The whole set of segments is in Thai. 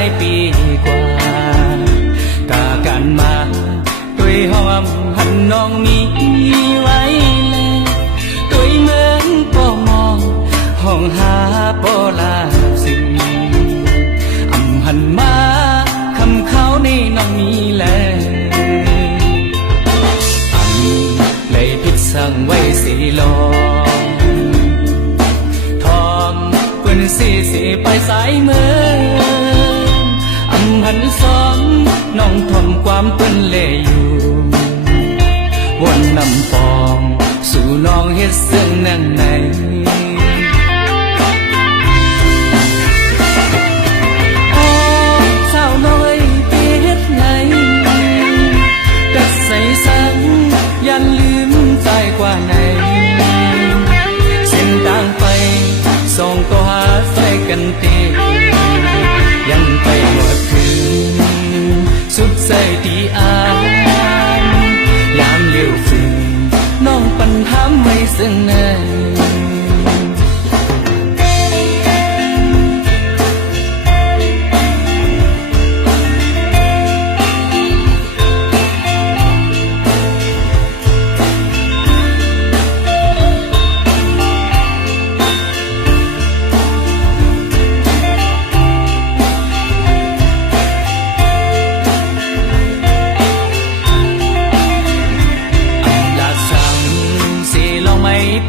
ายปีกว่ากากันมาด้วยหอมหันน้องมีไว้แล้วด้วยเมืองป่มองห้องหาป่ลาสิ่งหันมาคำเขาในน้องมีแล้วเลยพิดสั่งไว้สีลองทอมเพื่อนสีไปสายเมืองหันซ้อมน้องทอมความเปิ้นเล่อยู่วนนำปองสู่น้องเฮ็ดเสื่องนั่งในยันลืมใจกว่าไหนเส้นทางไปส่องก็หาใส่กันตียังไปหมดถึงสุดใจที่อานยามเลี้ยวฝืนน้องปัญหาไม่ซึ่งใน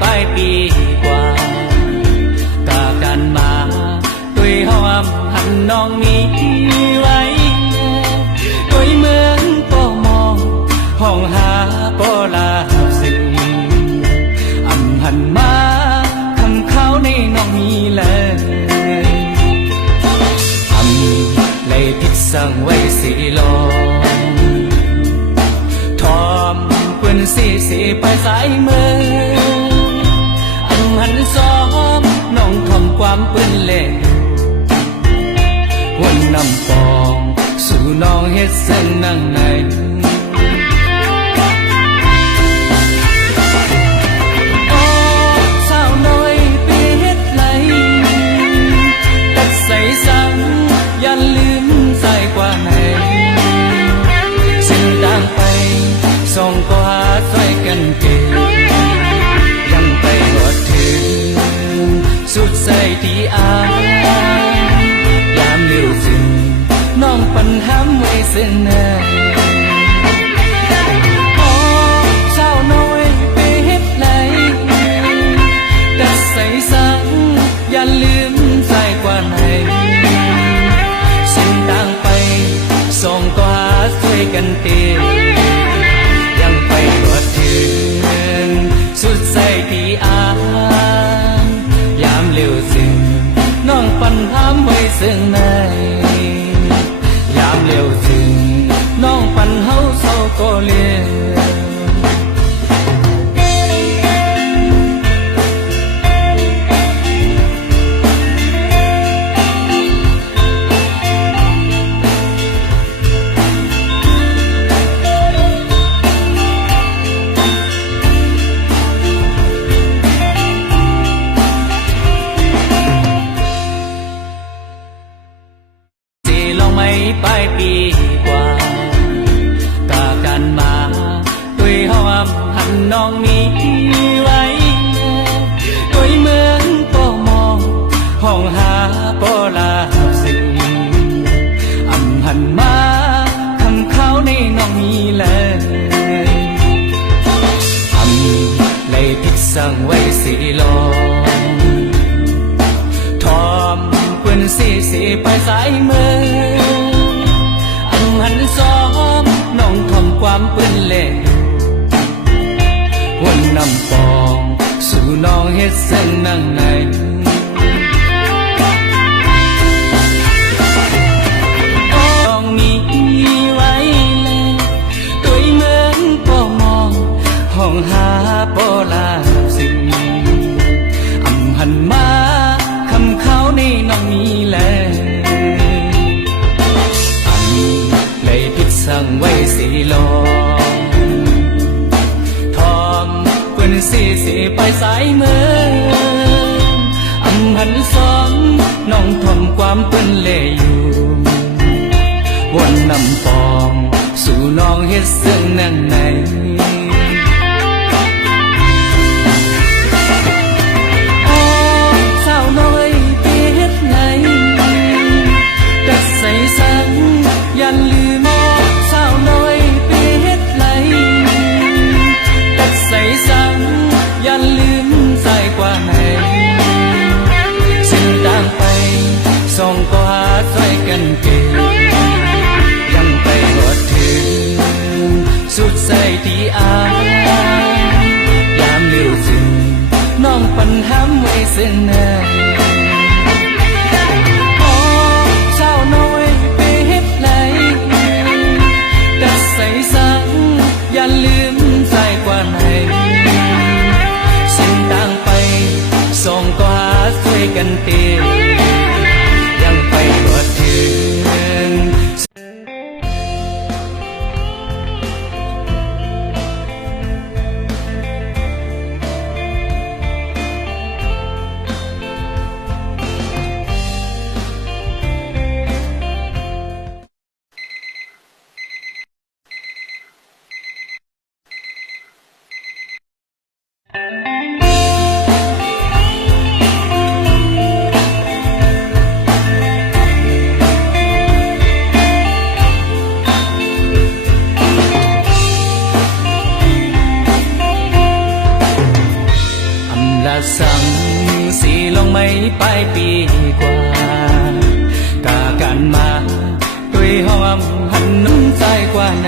ปลายปีกว่ากากันมาด้วยหอมหันน้องมีไว้ด้วยเมืองป่มองห้องหาป่ลาสิ่งหันมาคำเขาในน้องมีเลยเลยพิดสั่งไว้สีลองทอมเพื่อนสีไปสายเมืองหันซ้อมน้องทำความเปื้อนเล่วนนำปองสู่น้องเฮ็ดเส้นนั่งในโอ้สาวน้อยไปเฮ็ดไรตัดใส่สังยันลืมใจกว่าไหนเส้นทางไปส่องก็หาใส่กันเก่งสุดใจที่อายยามเลี้ยวจึงน้องปัญหาไม่ซึ่งในโอ้เจ้าน้อยไปเฮ็ดไหนกัดใส่สังอย่าลืมใจกว่าไหนเส้นทางไปส่องก็หาช่วยกันเตะยังไปกว่าถึงสุดใจที่อายเลี้ยวจึงน้องปัญหาไว้ซึ่งในยามเลี้ยวจึงน้องปัญหาเศร้าก็เลี้ยวปลายปีกว่ากากันมาด้วยหอมหันน้องมีไว้ด้วยเมืองป่มองห้องหาป่ลาสิ่งหันมาคำเขาในน้องมีเลยเลยพิดสั่งไว้สีลองทอมเพื่อนสีไปสายเมืองหันซ้อมน้องทำความเปื้อนเล่วนนำปองสู่น้องเฮ็ดเส้นนั่งในน้องมีไว้แล้วด้วยเมืองป่มองห้องหาป่ลาสิ่งหันมาคำเขาในน้องมีแล้วสั่งไว้สีลองทอมเพื่อนสีไปสายเมืองหันซ้อมน้องทำความเปิ้นเล่อยู่ เฮ็ดซึ่งนั่งในโอ้สาวน้อยไปเฮ็ดไหนแต่ใส่สังอย่าลืมสาวน้อยไปเฮ็ดไหนแต่ใส่สังอย่าลืมใส่กว่าไหนสิ่งต่างไปส่องก็หาใส่กันเก่งยังไปหอดถึงสุดใส่ที่อายยามเลี้ยวซึ่งน้องปัญหาไว้ซึ่งหน้าโอ้สาวน้อยไปเฮ็ดไหนแต่ใส่สังอย่าลืมใส่กว่าไหนสิ่งต่างไปส่องก็หาช่วยกันเตียังไปหอดถึงละสังสีลงไม่ไปปีกว่ากากันมาด้วยหอมหันน้ำใจกว่าไหน